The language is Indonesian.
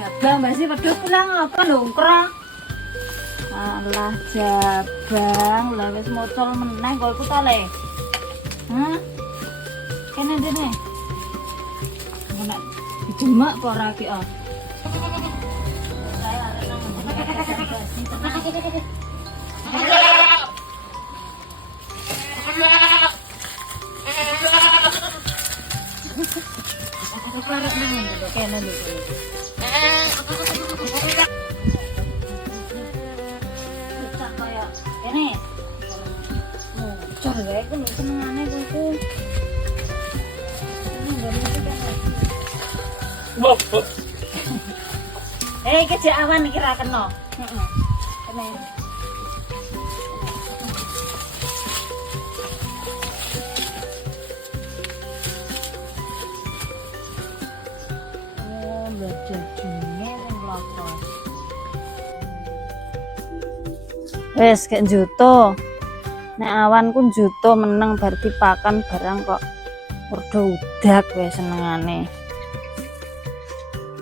Jabang masih wedhus pulang apa ndongkrong. Alah jabang, lah wis mocol meneh kok iku ta le. Hah? Kene dene. Nek dijemak kok ora ki oh. Saya arep nang kejak awan iki ra kena. Heeh. Kena. Oh, bajajine sing lakon. Wes kek juto. Nek awan ku juto meneng bar dipakan barang kok. Urdo udak wes senengane.